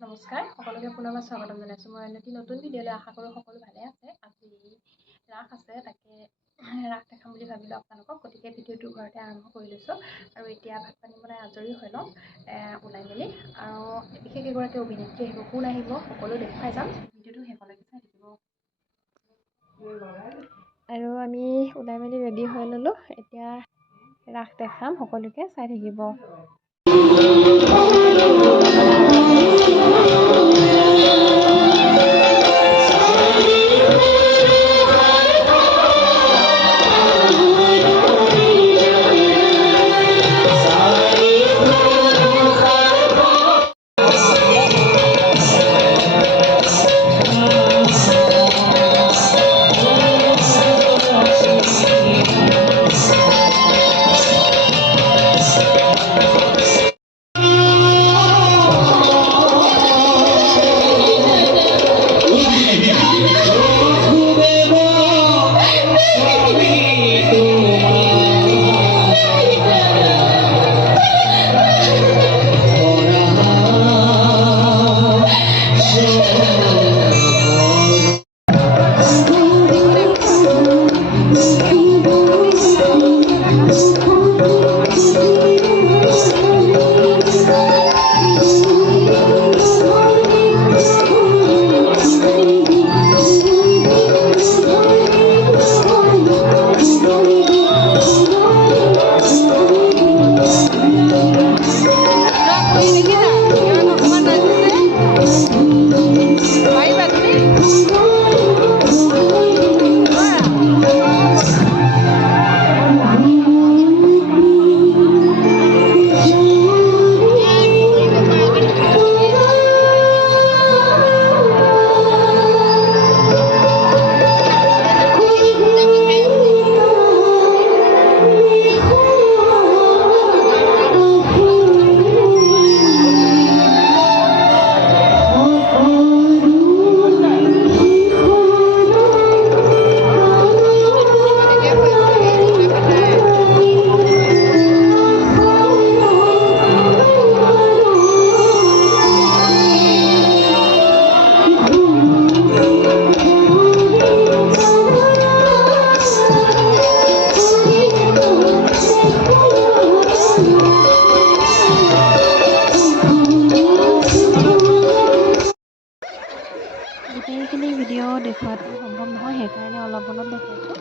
নমস্কাৰ সকলোকে পুনৰবাৰ স্বাগতম জনাইছোঁ মই এটি নতুন ভিডিঅ'লৈ আশা কৰোঁ সকলো ভালে আছে আজি ৰাস আছে তাকে ৰাস দেখাম বুলি ভাবিলোঁ আপোনালোকক গতিকে ভিডিঅ'টো ঘৰতে আৰম্ভ কৰি লৈছোঁ আৰু এতিয়া ভাত পানী বনাই আজৰি হৈ লওঁ ওলাই মেলি আৰু বিশেষ এগৰাকী অভিনেত্ৰী আহিব কোন আহিব সকলো দেখুৱাই যাম ভিডিঅ'টো শেষলৈকে চাই থাকিব আৰু আমি ওলাই মেলি ৰেডি হৈ ল'লোঁ এতিয়া ৰাস দেখাম সকলোকে চাই থাকিব গোটেইখিনি ভিডিঅ' দেখুৱাটো সম্ভৱ নহয় সেইকাৰণে অলপ দেখাইছোঁ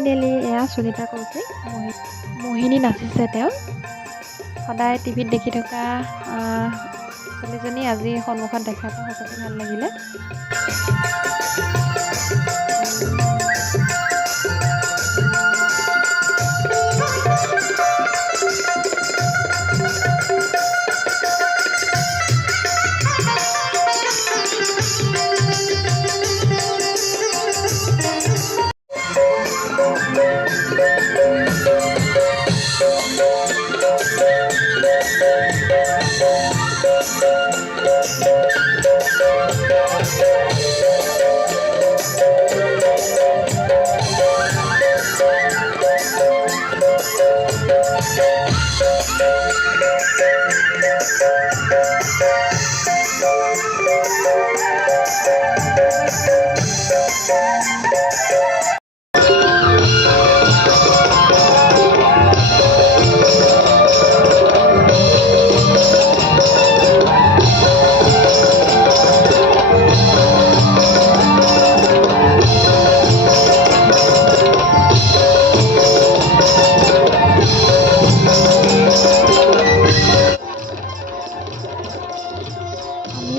ফাইনেলি এয়া সুনিতা কৌশিক মোহিনী নাচিছে তেওঁ সদায় টিভিত দেখি থকা ছোৱালীজনী আজি সন্মুখত দেখা পাই সঁচাকৈ ভাল লাগিলে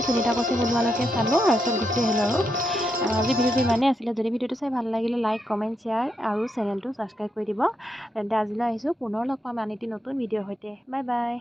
সুনিতা কচি বনোৱালৈকে চালোঁ তাৰপিছত গুচি আহিলোঁ আৰু আজি ভিডিঅ'টো ইমানেই আছিলে। যদি ভিডিঅ'টো চাই ভাল লাগিলে লাইক কমেণ্ট শ্বেয়াৰ আৰু চেনেলটো ছাবস্ক্ৰাইব কৰি দিব। তেন্তে আজিলৈ আহিছোঁ, পুনৰ লগ পাম আন এটি নতুন ভিডিঅ'ৰ সৈতে। Bye bye.